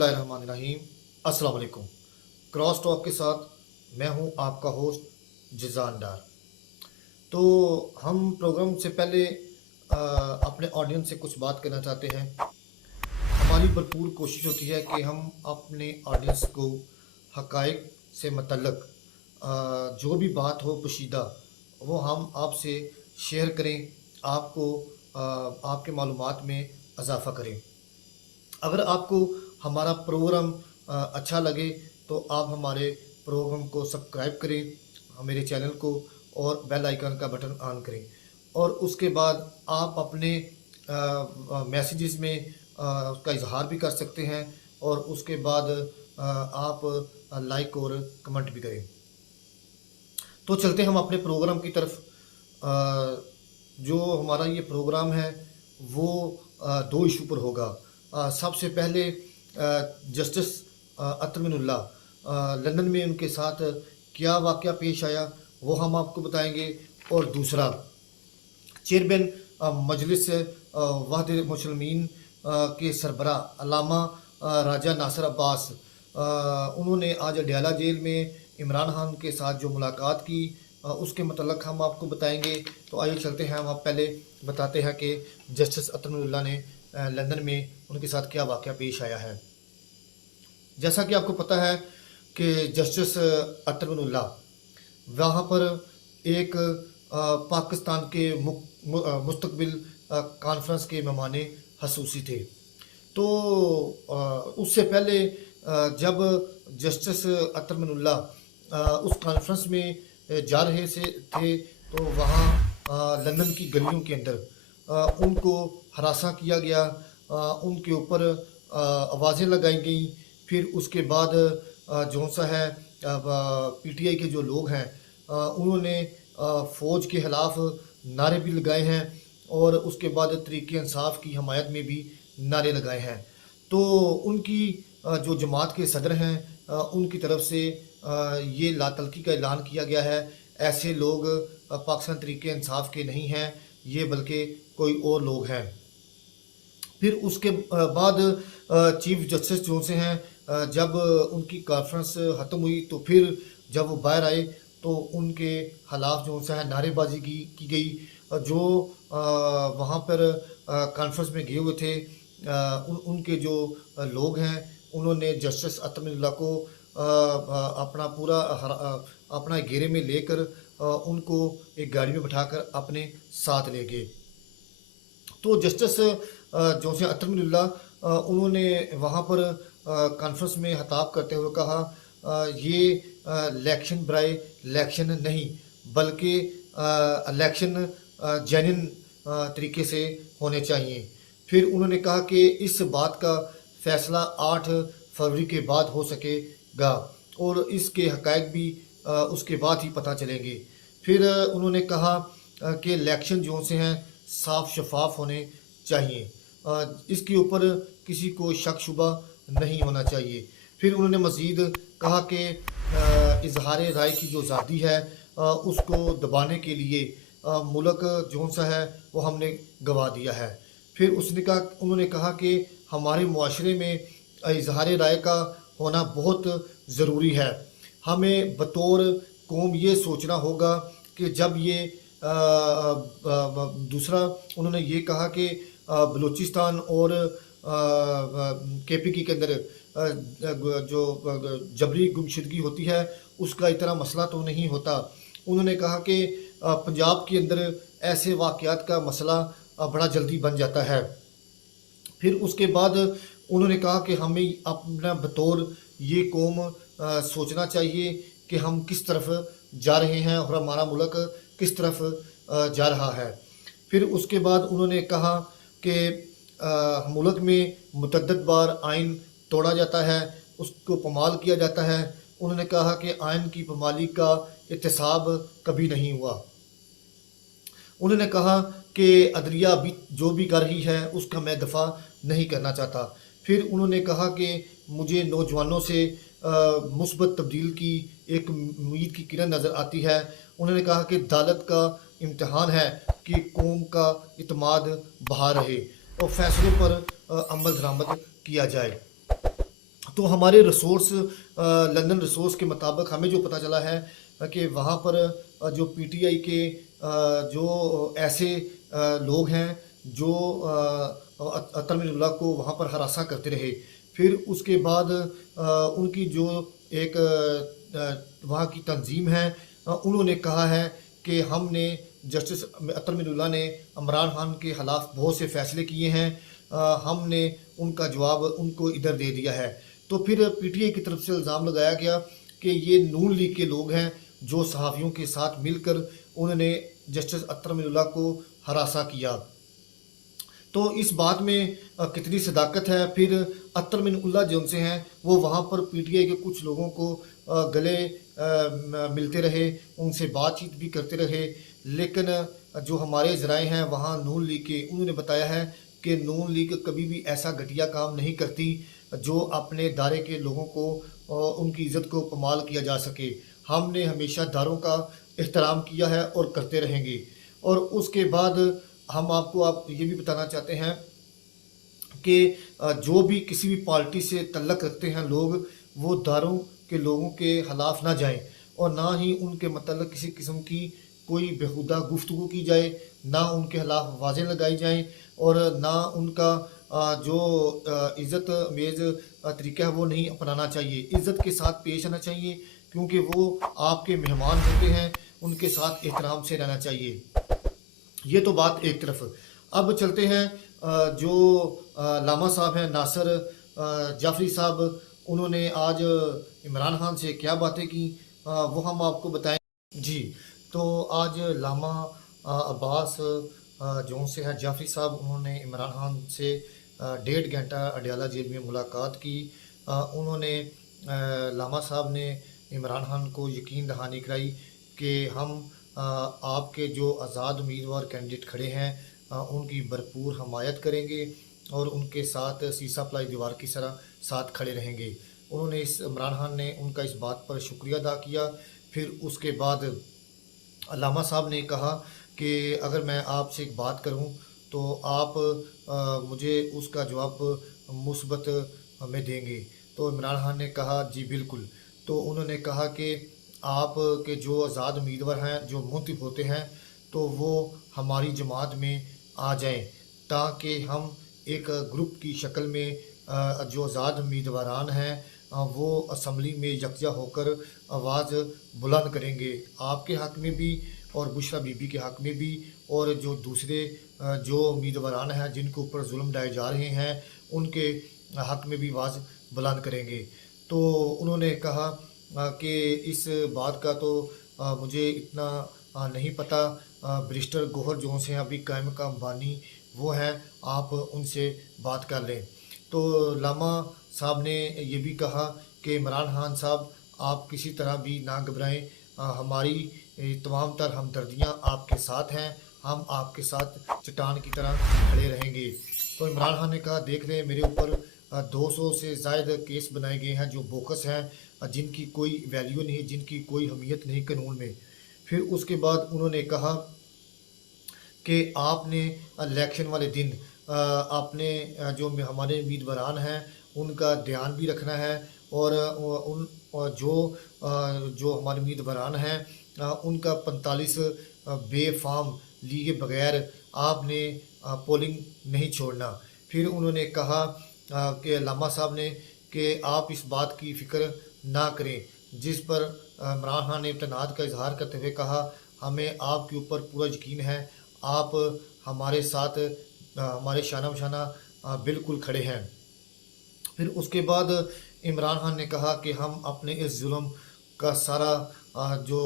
बिस्मिल्लाहिर्रहमानिर्रहीम। अस्सलाम वालेकुम। क्रॉस टॉक के साथ मैं हूं आपका होस्ट जिजान डार। तो हम प्रोग्राम से पहले अपने ऑडियंस से कुछ बात करना चाहते हैं। हमारी भरपूर कोशिश होती है कि हम अपने ऑडियंस को हक़ाइक़ से मतल्लक़ जो भी बात हो पोशीदा वो हम आपसे शेयर करें, आपको आपके मालूमात में इजाफ़ा करें। अगर आपको हमारा प्रोग्राम अच्छा लगे तो आप हमारे प्रोग्राम को सब्सक्राइब करें, मेरे चैनल को, और बेल आइकन का बटन ऑन करें। और उसके बाद आप अपने मैसेजेस में उसका इजहार भी कर सकते हैं, और उसके बाद आप लाइक और कमेंट भी करें। तो चलते हम अपने प्रोग्राम की तरफ। जो हमारा ये प्रोग्राम है वो दो इशू पर होगा। सबसे पहले जस्टिस अतमिनुल्लाह लंदन में उनके साथ क्या वाक़या पेश आया वो हम आपको बताएंगे, और दूसरा चेयरमैन मजलिस वहदत मुस्लिमीन के सरबरा अल्लामा राजा नासिर अब्बास, उन्होंने आज अडयाला जेल में इमरान खान के साथ जो मुलाकात की उसके मतलब हम आपको बताएंगे। तो आइए चलते हैं, हम आप पहले बताते हैं कि जस्टिस अतमिनुल्लाह ने लंदन में उनके साथ क्या वाक़या पेश आया है। जैसा कि आपको पता है कि जस्टिस अतमिनुल्लाह वहाँ पर एक पाकिस्तान के मुस्तकबिल कॉन्फ्रेंस के मेहमान खसूसी थे। तो उससे पहले जब जस्टिस अतमिनुल्लाह उस कॉन्फ्रेंस में जा रहे थे तो वहाँ लंदन की गलियों के अंदर उनको हरासा किया गया, उनके ऊपर आवाज़ें लगाई गई। फिर उसके बाद जो सा है पीटीआई के जो लोग हैं उन्होंने फ़ौज के ख़िलाफ़ नारे भी लगाए हैं, और उसके बाद तहरीक इंसाफ की हमायत में भी नारे लगाए हैं। तो उनकी जो जमात के सदर हैं उनकी तरफ से ये लातलकी का ऐलान किया गया है। ऐसे लोग पाकिस्तान तहरीक इंसाफ के नहीं हैं, ये बल्कि कोई और लोग हैं। फिर उसके बाद चीफ जस्टिस जो से हैं जब उनकी कॉन्फ्रेंस ख़त्म हुई तो फिर जब वो बाहर आए तो उनके ख़िलाफ़ जो है नारेबाजी की गई। जो वहाँ पर कॉन्फ्रेंस में गए हुए थे उनके जो लोग हैं उन्होंने जस्टिस अतमिनुल्लाह को अपना घेरे में लेकर उनको एक गाड़ी में बिठाकर अपने साथ ले गए। तो जस्टिस जो से अतमिनुल्लाह उन्होंने वहाँ पर कॉन्फ्रेंस में खिताब करते हुए कहा ये इलेक्शन बराए इलेक्शन नहीं बल्कि इलेक्शन जेन्युइन तरीके से होने चाहिए। फिर उन्होंने कहा कि इस बात का फ़ैसला 8 फरवरी के बाद हो सकेगा और इसके हक़ाइक़ भी उसके बाद ही पता चलेंगे। फिर उन्होंने कहा कि इलेक्शन जो से हैं साफ शफाफ होने चाहिए, इसके ऊपर किसी को शक शुबा नहीं होना चाहिए। फिर उन्होंने मज़ीद कहा कि इजहार राय की जो आज़ादी है उसको दबाने के लिए मुल्क जो सा है वो हमने गंवा दिया है। फिर उन्होंने कहा कि हमारे मुआशरे में इजहार राय का होना बहुत ज़रूरी है। हमें बतौर कौम ये सोचना होगा कि जब ये दूसरा उन्होंने ये कहा कि बलूचिस्तान और केपीके के अंदर जो जबरी गुमशुदगी होती है उसका इतना मसला तो नहीं होता। उन्होंने कहा कि पंजाब के अंदर ऐसे वाक़यात का मसला बड़ा जल्दी बन जाता है। फिर उसके बाद उन्होंने कहा कि हमें अपना बतौर ये कौम सोचना चाहिए कि हम किस तरफ जा रहे हैं और हमारा मुल्क किस तरफ जा रहा है। फिर उसके बाद उन्होंने कहा कि मुल्क में मुतअद्दिद बार आइन तोड़ा जाता है, उसको पामाल किया जाता है। उन्होंने कहा कि आइन की पामाली का एहतसाब कभी नहीं हुआ। उन्होंने कहा कि अदलिया भी जो भी कर रही है उसका मैं दफ़ा नहीं करना चाहता। फिर उन्होंने कहा कि मुझे नौजवानों से मुस्बत तब्दील की एक उम्मीद की किरण नज़र आती है। उन्होंने कहा कि अदालत का इम्तहान है कि कौम का इत्माद बहाल रहे और फैसलों पर अमल दरामद किया जाए। तो हमारे रिसोर्स लंदन रिसोर्स के मुताबिक हमें जो पता चला है कि वहाँ पर जो पीटीआई के जो ऐसे लोग हैं जो अतर मिनुल्लाह को वहाँ पर हरासा करते रहे। फिर उसके बाद उनकी जो एक वहाँ की तंजीम है, उन्होंने कहा है कि हमने जस्टिस अतर मिनुल्लाह ने इमरान खान के ख़िलाफ़ बहुत से फ़ैसले किए हैं, हमने उनका जवाब उनको इधर दे दिया है। तो फिर पीटीआई की तरफ से इल्ज़ाम लगाया गया कि ये नून लीग के लोग हैं जो सहाफ़ियों के साथ मिलकर उन्होंने जस्टिस अतर मिनुल्लाह को हरासा किया। तो इस बात में कितनी सदाकत है। फिर अतर मिनुल्लाह जो उनसे हैं वो वहाँ पर पीटीआई के कुछ लोगों को गले मिलते रहे, उनसे बातचीत भी करते रहे, लेकिन जो हमारे ज़राए हैं वहाँ नून लीग के, उन्होंने बताया है कि नून लीग कभी भी ऐसा घटिया काम नहीं करती जो अपने दायरे के लोगों को उनकी इज़्ज़त को पमाल किया जा सके। हमने हमेशा दारों का एहतराम किया है और करते रहेंगे। और उसके बाद हम आपको ये भी बताना चाहते हैं कि जो भी किसी भी पार्टी से तल्लक रखते हैं लोग, वो दारों के लोगों के ख़िलाफ़ ना जाएं और ना ही उनके मतलब किसी किस्म की कोई बेहुदा गुफ्तगू की जाए, ना उनके खिलाफ़ आवाज़ें लगाई जाएं और ना उनका जो इज़्ज़त मेज़ तरीका है वो नहीं अपनाना चाहिए। इज़्ज़त के साथ पेश आना चाहिए क्योंकि वो आपके मेहमान होते हैं, उनके साथ एहतराम से रहना चाहिए। ये तो बात एक तरफ। अब चलते हैं जो लामा साहब हैं, नासिर जाफरी साहब, उन्होंने आज इमरान खान से क्या बातें की वो हम आपको बताएं। जी, तो आज लामा अब्बास जो से हैं जाफरी साहब, उन्होंने इमरान खान से 1.5 घंटा अडयाला जेल में मुलाकात की। उन्होंने लामा साहब ने इमरान खान को यकीन दहानी कराई कि हम आपके जो आज़ाद उम्मीदवार कैंडिडेट खड़े हैं उनकी भरपूर हमायत करेंगे और उनके साथ सीसा पलाई दीवार की तरह साथ खड़े रहेंगे। उन्होंने इमरान खान ने उनका इस बात पर शुक्रिया अदा किया। फिर उसके बाद लामा साहब ने कहा कि अगर मैं आपसे एक बात करूं तो आप मुझे उसका जवाब मुस्बत में देंगे। तो इमरान खान ने कहा जी बिल्कुल। तो उन्होंने कहा कि आप के जो आज़ाद उम्मीदवार हैं जो मुंतखब होते हैं तो वो हमारी जमात में आ जाएं ताकि हम एक ग्रुप की शक्ल में जो आज़ाद उम्मीदवारान हैं वो असम्बली में यकजा होकर आवाज़ बुलंद करेंगे, आपके हक़ में भी और बुशरा बीबी के हक़ में भी, और जो दूसरे जो उम्मीदवारान हैं जिनके ऊपर जुल्म ढाए जा रहे हैं उनके हक़ में भी आवाज़ बुलंद करेंगे। तो उन्होंने कहा कि इस बात का तो मुझे इतना नहीं पता, बैरिस्टर गौहर जो से अभी कायम का बानी वो हैं, आप उनसे बात कर लें। तो लामा साहब ने ये भी कहा कि इमरान खान साहब आप किसी तरह भी ना घबराएं, हमारी तमाम तर हमदर्दियाँ आपके साथ हैं, हम आपके साथ चट्टान की तरह खड़े रहेंगे। तो इमरान खान ने कहा देख लें मेरे ऊपर 200 से ज़ायद केस बनाए गए हैं जो बोकस हैं, जिनकी कोई वैल्यू नहीं, जिनकी कोई अहमियत नहीं कानून में। फिर उसके बाद उन्होंने कहा कि आपने इलेक्शन वाले दिन आपने जो हमारे उम्मीदवारान हैं उनका ध्यान भी रखना है और उन जो हमारे उम्मीदवारान हैं उनका 45 बेफाम लिए बगैर आपने पोलिंग नहीं छोड़ना। फिर उन्होंने कहा कि लामा साहब ने कि आप इस बात की फ़िक्र ना करें, जिस पर इमरान खान ने इत्मीनान का इजहार करते हुए कहा हमें आपके ऊपर पूरा यकीन है, आप हमारे साथ हमारे शाना बशाना बिल्कुल खड़े हैं। फिर उसके बाद इमरान खान ने कहा कि हम अपने इस जुल्म का सारा जो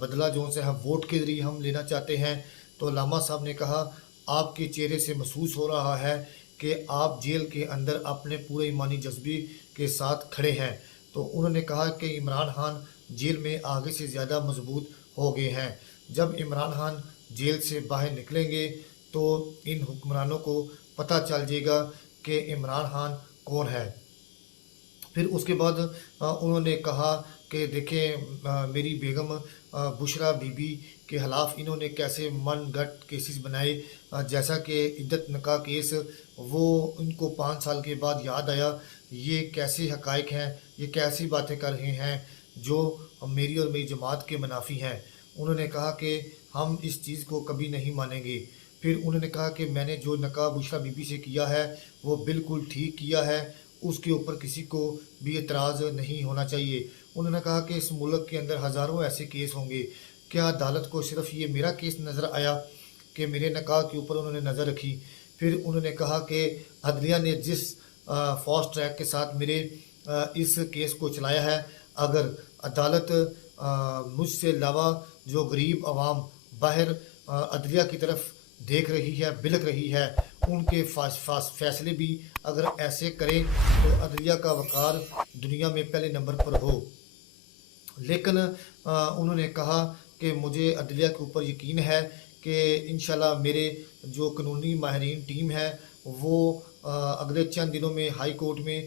बदला जो से हम वोट के ज़रिए हम लेना चाहते हैं। तो लामा साहब ने कहा आपके चेहरे से महसूस हो रहा है कि आप जेल के अंदर अपने पूरे ईमानी जज्बे के साथ खड़े हैं। तो उन्होंने कहा कि इमरान खान जेल में आगे से ज़्यादा मजबूत हो गए हैं। जब इमरान खान जेल से बाहर निकलेंगे तो इन हुक्मरानों को पता चल जाएगा कि इमरान खान कौन है। फिर उसके बाद उन्होंने कहा कि देखें मेरी बेगम बुशरा बीबी के ख़िलाफ़ इन्होंने कैसे मन गट केसेस बनाए, जैसा कि इद्दत निकाह केस वो इनको 5 साल के बाद याद आया یہ کیسے حقائق ہیں، یہ کیسی باتیں کر رہے ہیں جو میری اور میری جماعت کے منافی ہیں۔ انہوں نے کہا کہ ہم اس چیز کو کبھی نہیں مانیں گے۔ پھر انہوں نے کہا کہ میں نے جو نکاح بشریٰ بی بی سے کیا ہے وہ بالکل ٹھیک کیا ہے، اس کے اوپر کسی کو بھی اعتراض نہیں ہونا چاہیے۔ انہوں نے کہا کہ اس ملک کے اندر ہزاروں ایسے کیس ہوں گے، کیا عدالت کو صرف یہ میرا کیس نظر آیا کہ میرے نکاح کے اوپر انہوں نے نظر رکھی؟ پھر انہوں نے کہا کہ عدلیہ نے جس فاسٹ ٹریک کے ساتھ میرے اس کیس کو چلایا ہے، اگر عدالت مجھ سے علاوہ جو غریب عوام باہر عدلیہ کی طرف دیکھ رہی ہے، بلک رہی ہے، ان کے فیصلے بھی اگر ایسے کرے تو عدلیہ کا وقار دنیا میں پہلے نمبر پر ہو۔ لیکن انہوں نے کہا کہ مجھے عدلیہ کے اوپر یقین ہے کہ انشاءاللہ میرے جو قانونی ماہرین ٹیم ہے وہ اگلے چند دنوں میں ہائی کورٹ میں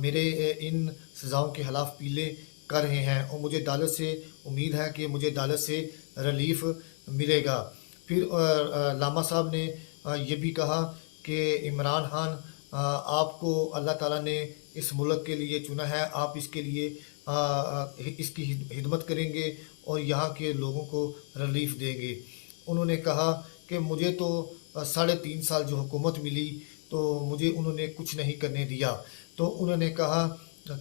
میرے ان سزاؤں کے خلاف پیلے کر رہے ہیں، اور مجھے عدالت سے امید ہے کہ مجھے عدالت سے ریلیف ملے گا۔ پھر لاما صاحب نے یہ بھی کہا کہ عمران خان آپ کو اللہ تعالیٰ نے اس ملک کے لیے چنا ہے، آپ اس کے لیے اس کی خدمت کریں گے اور یہاں کے لوگوں کو ریلیف دیں گے۔ انہوں نے کہا کہ مجھے تو 3.5 سال جو حکومت ملی تو مجھے انہوں نے کچھ نہیں کرنے دیا، تو انہوں نے کہا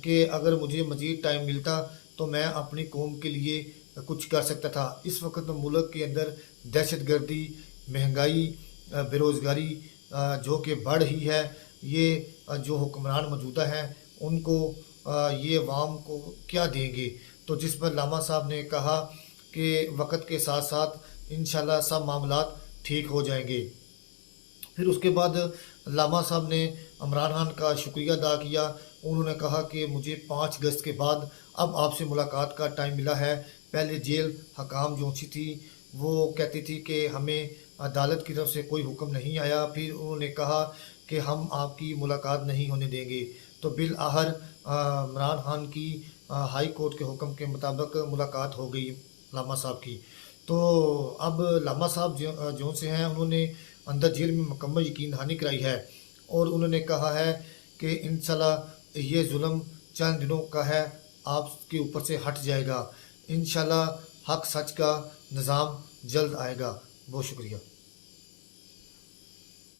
کہ اگر مجھے مزید ٹائم ملتا تو میں اپنی قوم کے لیے کچھ کر سکتا تھا۔ اس وقت ملک کے اندر دہشت گردی، مہنگائی، بے روزگاری جو کہ بڑھ رہی ہے، یہ جو حکمران موجودہ ہیں ان کو یہ عوام کو کیا دیں گے؟ تو جس پر لاما صاحب نے کہا کہ وقت کے ساتھ ساتھ انشاءاللہ سب معاملات ٹھیک ہو جائیں گے۔ پھر اس کے بعد لاما صاحب نے عمران خان کا شکریہ ادا کیا۔ انہوں نے کہا کہ مجھے 5 اگست کے بعد اب آپ سے ملاقات کا ٹائم ملا ہے۔ پہلے جیل حکام جو سی تھی وہ کہتی تھی کہ ہمیں عدالت کی طرف سے کوئی حکم نہیں آیا، پھر انہوں نے کہا کہ ہم آپ کی ملاقات نہیں ہونے دیں گے، تو بالآخر عمران خان کی ہائی کورٹ کے حکم کے مطابق ملاقات ہو گئی لاما صاحب کی۔ تو اب لاما صاحب جو سے ہیں انہوں نے اندر جیل میں مکمل یقین دہانی کرائی ہے، اور انہوں نے کہا ہے کہ انشاءاللہ یہ ظلم چند دنوں کا ہے، آپ کے اوپر سے ہٹ جائے گا، انشاءاللہ حق سچ کا نظام جلد آئے گا۔ بہت شکریہ۔